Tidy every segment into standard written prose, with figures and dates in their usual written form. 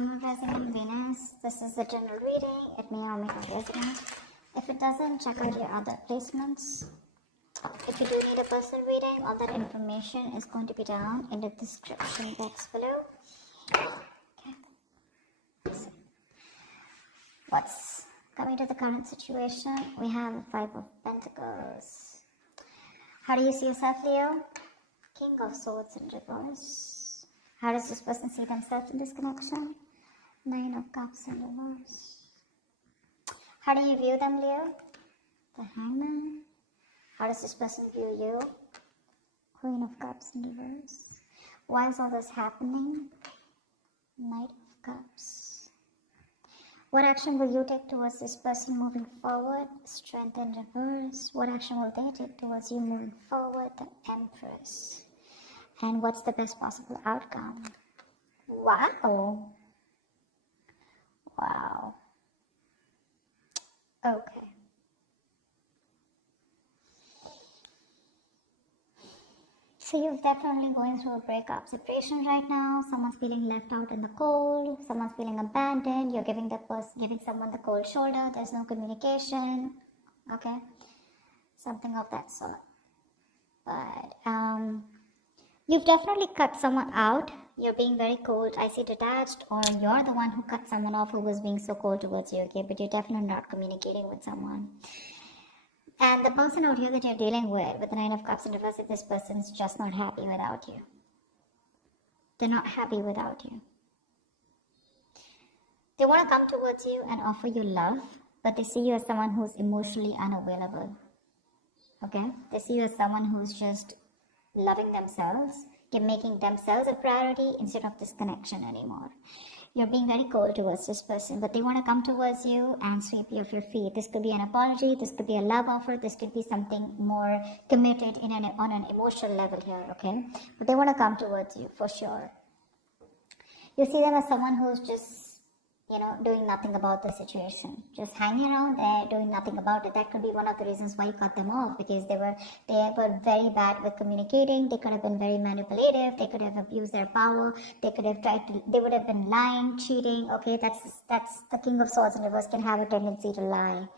Sun resident, Venus. This is a general reading. It may or may not resonate. If it doesn't, check out your other placements. If you do need a personal reading, all that information is going to be down in the description box below. Okay. So, what's coming to the current situation? We have the Five of Pentacles. How do you see yourself, Leo? King of Swords in reverse. How does this person see themselves in this connection? Nine of Cups in reverse. How do you view them, Leo? The Hangman. How does this person view you? Queen of Cups in reverse. Why is all this happening? Knight of Cups. What action will you take towards this person moving forward? Strength in reverse. What action will they take towards you moving forward? The Empress. And what's the best possible outcome? Wow. Wow. Okay. So you're definitely going through a breakup separation right now. Someone's feeling left out in the cold. Someone's feeling abandoned. You're giving someone the cold shoulder. There's no communication. Okay, something of that sort. But you've definitely cut someone out. You're being very cold, icy, detached, or you're the one who cut someone off who was being so cold towards you. Okay, but you're definitely not communicating with someone. And the person out here that you're dealing with the Nine of Cups in reverse, this person's just not happy without you. They're not happy without you. They want to come towards you and offer you love, but they see you as someone who's emotionally unavailable. Okay? They see you as someone who's just loving themselves, making themselves a priority instead of this connection anymore. You're being very cold towards this person, but they want to come towards you and sweep you off your feet. This could be an apology, this could be a love offer, this could be something more committed on an emotional level here, okay? But they want to come towards you, for sure. You see them as someone who's just, doing nothing about the situation. Just hanging around there, doing nothing about it. That could be one of the reasons why you cut them off, because they were very bad with communicating. They could have been very manipulative. They could have abused their power. They would have been lying, cheating. Okay, that's the King of Swords in reverse can have a tendency to lie.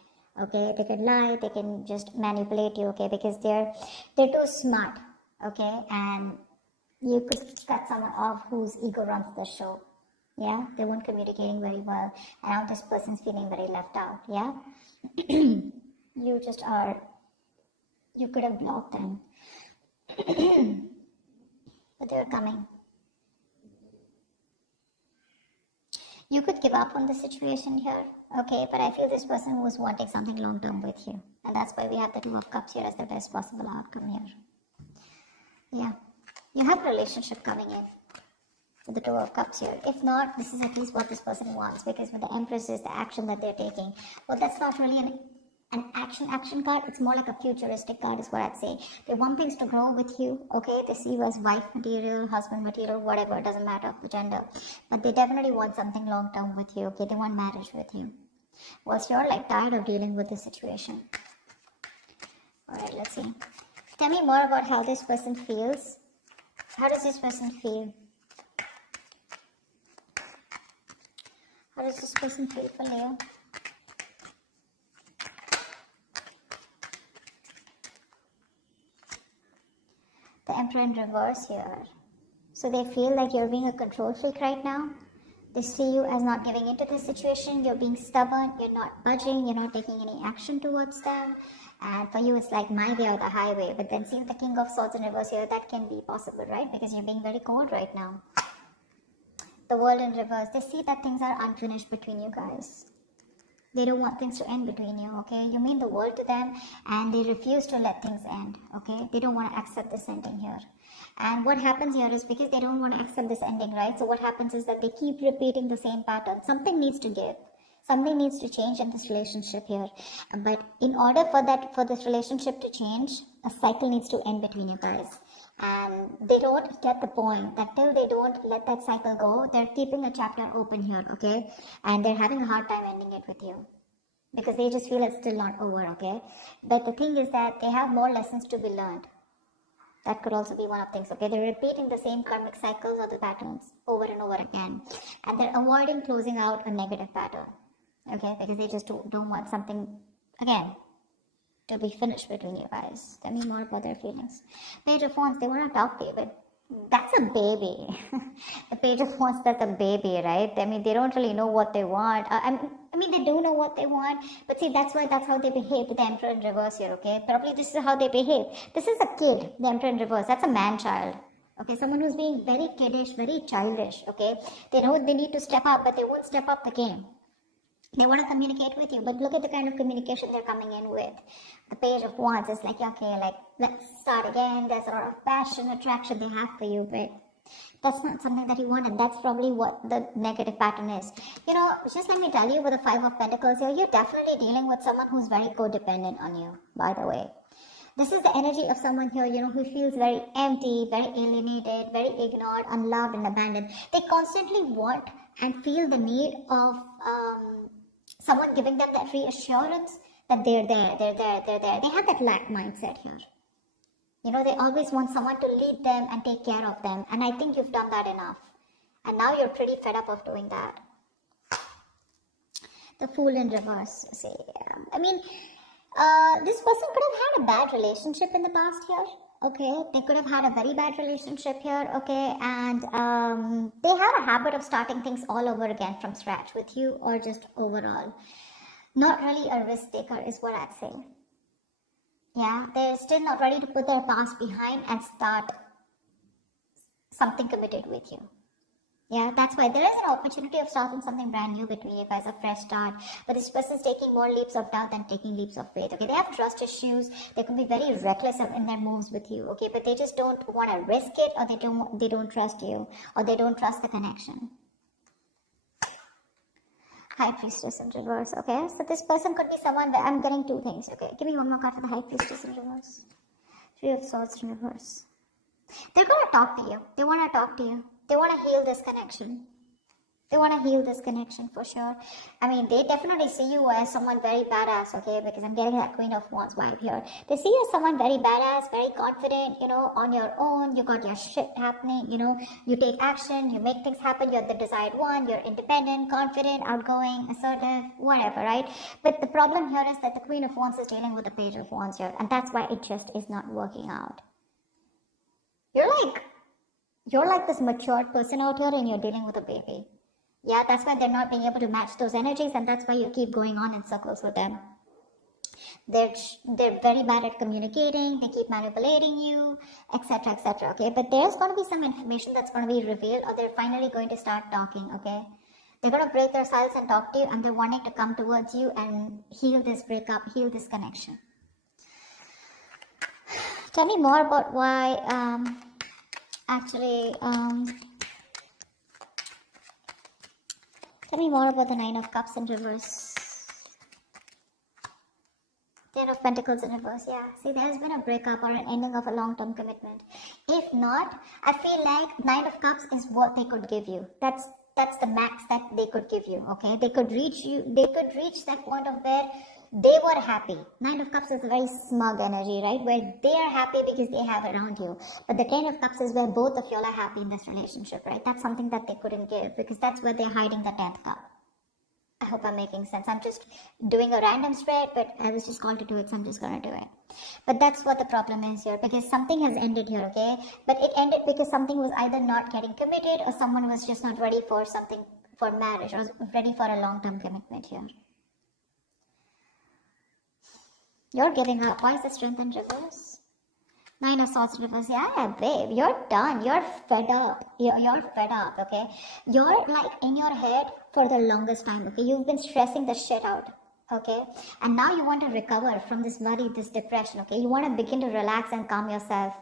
Okay, they can lie. They can just manipulate you. Okay, because they're too smart. Okay, and you could cut someone off whose ego runs the show. Yeah, they weren't communicating very well, and now this person's feeling very left out. Yeah, you could have blocked them, but they're coming. You could give up on the situation here, okay, but I feel this person was wanting something long term with you, and that's why we have the Two of Cups here as the best possible outcome here. Yeah, you have a relationship coming in with the Two of Cups here. If not, this is at least what this person wants, because with the Empress is the action that they're taking. Well, that's not really an action card. It's more like a futuristic card is what I'd say. They want things to grow with you, okay? They see you as wife material, husband material, whatever. It doesn't matter the gender. But they definitely want something long term with you, okay? They want marriage with you. Well, so you're like tired of dealing with this situation. Alright, let's see. Tell me more about how this person feels. How does this person feel? How does this person feel for Leo? The Emperor in reverse here. So they feel like you're being a control freak right now. They see you as not giving into this situation. You're being stubborn. You're not budging. You're not taking any action towards them. And for you, it's like my way or the highway. But then seeing the King of Swords in reverse here, that can be possible, right? Because you're being very cold right now. The World in reverse, they see that things are unfinished between you guys. They don't want things to end between you, okay? You mean the world to them, and they refuse to let things end, okay? They don't want to accept this ending here. And what happens here is because they don't want to accept this ending, right? So what happens is that they keep repeating the same pattern. Something needs to give. Something needs to change in this relationship here. But in order for this relationship to change, a cycle needs to end between you guys. And they don't get the point that till they don't let that cycle go, they're keeping a chapter open here, okay? And they're having a hard time ending it with you, because they just feel it's still not over, okay? But the thing is that they have more lessons to be learned. That could also be one of things, okay? They're repeating the same karmic cycles or the patterns over and over again. And they're avoiding closing out a negative pattern, okay? Because they just don't want something, again, to be finished between you guys. Tell me more about their feelings. Page of Wands, they want to talk to you, but that's a baby. The Page of Wands, that's a baby, right? I mean, they don't really know what they want. I mean, they do know what they want, but see, that's how they behave with the Emperor in reverse here, okay? Probably this is how they behave. This is a kid, the Emperor in reverse. That's a man-child, okay? Someone who's being very kiddish, very childish, okay? They know they need to step up, but they won't step up the game. They want to communicate with you, but look at the kind of communication they're coming in with. The Page of Wands is like, okay, like, let's start again. There's a lot of passion, attraction they have for you, but that's not something that you want, and that's probably what the negative pattern is. You know, just let me tell you, with the Five of Pentacles here, you're definitely dealing with someone who's very codependent on you, by the way. This is the energy of someone here, you know, who feels very empty, very alienated, very ignored, unloved, and abandoned. They constantly want and feel the need of someone giving them that reassurance that they're there. They have that lack mindset here. You know, they always want someone to lead them and take care of them. And I think you've done that enough. And now you're pretty fed up of doing that. The Fool in reverse. See, I mean, this person could have had a bad relationship in the past here. Okay, they could have had a very bad relationship here, okay, and they had a habit of starting things all over again from scratch with you, or just overall. Not really a risk taker is what I'd say. Yeah, they're still not ready to put their past behind and start something committed with you. Yeah, that's why there is an opportunity of starting something brand new between you guys, a fresh start. But this person's taking more leaps of doubt than taking leaps of faith. Okay, they have trust issues. They can be very reckless in their moves with you. Okay, but they just don't want to risk it, or they don't trust you, or they don't trust the connection. High Priestess in reverse. Okay, so this person could be someone where I'm getting two things. Okay, give me one more card for the High Priestess in reverse. Three of Swords in reverse. They're going to talk to you. They want to talk to you. They want to heal this connection. They want to heal this connection for sure. I mean, they definitely see you as someone very badass, okay? Because I'm getting that Queen of Wands vibe here. They see you as someone very badass, very confident, you know, on your own. You got your shit happening, you know. You take action, you make things happen. You're the desired one. You're independent, confident, outgoing, assertive, whatever, right? But the problem here is that the Queen of Wands is dealing with the Page of Wands here. And that's why it just is not working out. You're like this matured person out here, and you're dealing with a baby. Yeah, that's why they're not being able to match those energies, and that's why you keep going on in circles with them. They're very bad at communicating. They keep manipulating you, etc., etc. Okay, but there's going to be some information that's going to be revealed, or they're finally going to start talking. Okay, they're going to break their silence and talk to you, and they're wanting to come towards you and heal this breakup, heal this connection. Tell me more about why. Actually, tell me more about the Nine of Cups in reverse. Ten of Pentacles in reverse. Yeah, see, there's been a breakup or an ending of a long-term commitment. If not, I feel like Nine of Cups is what they could give you. That's the max that they could give you, okay? They could reach that point of where they were happy. Nine of Cups is a very smug energy, right? Where they are happy because they have around you. But the Ten of Cups is where both of you are happy in this relationship, right? That's something that they couldn't give, because that's where they're hiding the 10th cup. I hope I'm making sense. I'm just doing a random spread, but I was just called to do it, so I'm just going to do it. But that's what the problem is here, because something has ended here, okay? But it ended because something was either not getting committed, or someone was just not ready for something, for marriage, or ready for a long-term commitment here. You're giving up. Why is the Strength in reverse? Nine of Swords in reverse. Yeah, babe, you're done. You're fed up. You're fed up, okay? You're like in your head for the longest time, okay? You've been stressing the shit out, okay? And now you want to recover from this worry, this depression, okay? You want to begin to relax and calm yourself,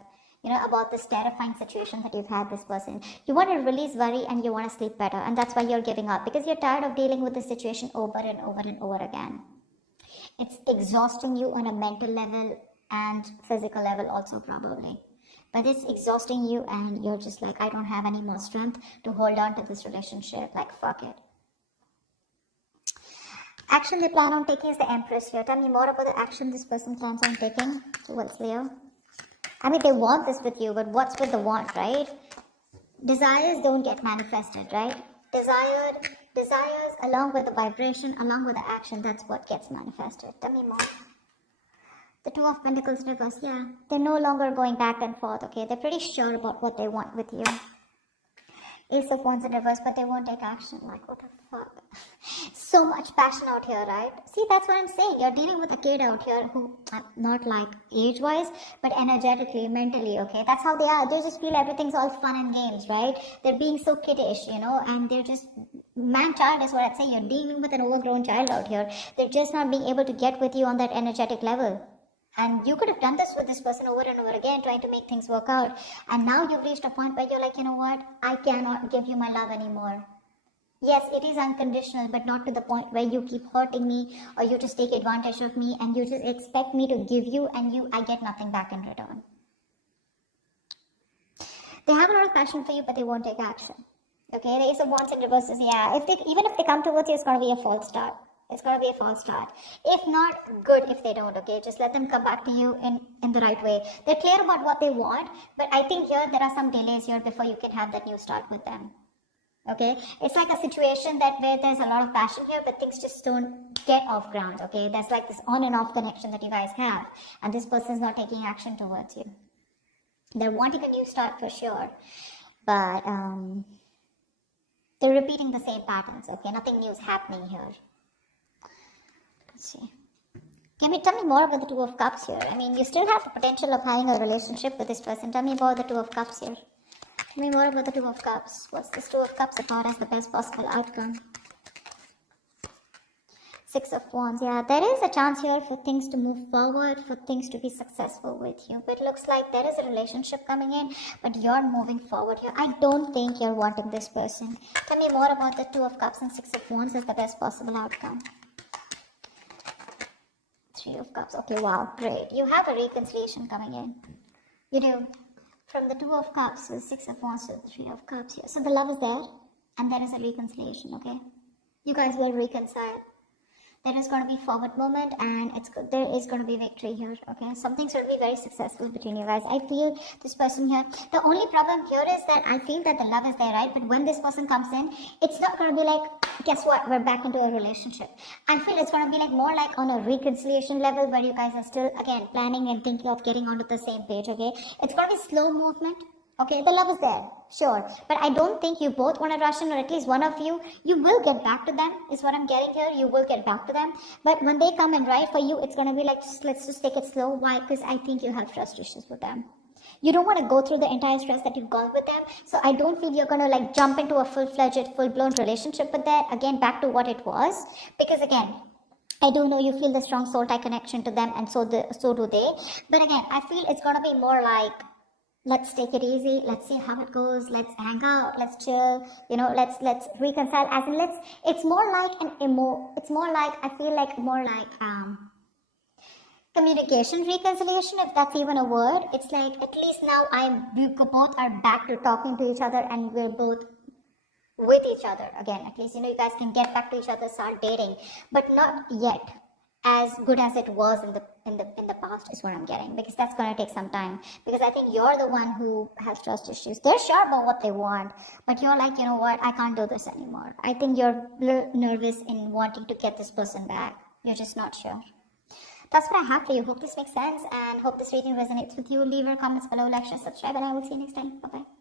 you know, about this terrifying situation that you've had this person. You want to release worry, and you want to sleep better. And that's why you're giving up, because you're tired of dealing with this situation over and over and over again. It's exhausting you on a mental level and physical level also, probably. But it's exhausting you, and you're just like, I don't have any more strength to hold on to this relationship. Like, fuck it. Action they plan on taking is the Empress here. Tell me more about the action this person plans on taking towards Leo. I mean, they want this with you, but what's with the want, right? Desires don't get manifested, right? Desires along with the vibration, along with the action, that's what gets manifested. Tell me more. The Two of Pentacles reverse, yeah. They're no longer going back and forth, okay? They're pretty sure about what they want with you. Ace of Wands in reverse, but they won't take action. Like, what the fuck? So much passion out here, right? See, that's what I'm saying. You're dealing with a kid out here who, not like age-wise, but energetically, mentally, okay? That's how they are. They just feel everything's all fun and games, right? They're being so kiddish, you know, and they're just, man-child is what I'd say. You're dealing with an overgrown child out here. They're just not being able to get with you on that energetic level. And you could have done this with this person over and over again, trying to make things work out. And now you've reached a point where you're like, you know what? I cannot give you my love anymore. Yes, it is unconditional, but not to the point where you keep hurting me or you just take advantage of me and you just expect me to give you and I get nothing back in return. They have a lot of passion for you, but they won't take action. Okay, the Ace of Wands in reverse is, yeah, even if they come towards you, it's going to be a false start. It's going to be a false start. If not, good if they don't, okay? Just let them come back to you in the right way. They're clear about what they want, but I think here there are some delays here before you can have that new start with them. Okay? It's like a situation where there's a lot of passion here, but things just don't get off ground, okay? There's like this on and off connection that you guys have, and this person's not taking action towards you. They're wanting a new start for sure, but they're repeating the same patterns, okay? Nothing new is happening here. Let's see. Tell me more about the Two of Cups here. I mean, you still have the potential of having a relationship with this person. Tell me about the Two of Cups here. Tell me more about the Two of Cups. What's this Two of Cups about as the best possible outcome? Six of Wands. Yeah, there is a chance here for things to move forward, for things to be successful with you. But it looks like there is a relationship coming in, but you're moving forward here. I don't think you're wanting this person. Tell me more about the Two of Cups and Six of Wands as the best possible outcome. Three of Cups. Okay, wow, great. You have a reconciliation coming in. You do. From the Two of Cups to the Six of Wands to the Three of Cups here. So the love is there, and there is a reconciliation, okay? You guys will reconcile. There is going to be forward movement, and there is going to be victory here, okay? Something's going to be very successful between you guys. I feel this person here. The only problem here is that I feel that the love is there, right? But when this person comes in, it's not going to be like, guess what? We're back into a relationship. I feel it's going to be like more like on a reconciliation level where you guys are still, again, planning and thinking of getting onto the same page, okay? It's going to be slow movement. Okay, the love is there, sure. But I don't think you both want to rush in, or at least one of you will get back to them, is what I'm getting here. You will get back to them. But when they come and write for you, it's going to be like, let's just take it slow. Why? Because I think you have trust issues with them. You don't want to go through the entire stress that you've gone with them. So I don't feel you're going to like jump into a full-fledged, full-blown relationship with that. Again, back to what it was. Because again, I do know you feel the strong soul tie connection to them, and so do they. But again, I feel it's going to be more like, let's take it easy, let's see how it goes, let's hang out, let's chill, you know, let's reconcile, as in it's more like I feel like more like communication reconciliation, if that's even a word. It's like, at least now we both are back to talking to each other, and we're both with each other again. At least, you know, you guys can get back to each other, start dating, but not yet as good as it was in the past, is what I'm getting, because that's going to take some time. Because I think you're the one who has trust issues. They're sure about what they want, but you're like, you know what, I can't do this anymore. I think you're a little nervous in wanting to get this person back. You're just not sure. That's what I have for you. Hope this makes sense, and hope this reading resonates with you. Leave your comments below, like, share, subscribe, and I will see you next time. Bye bye.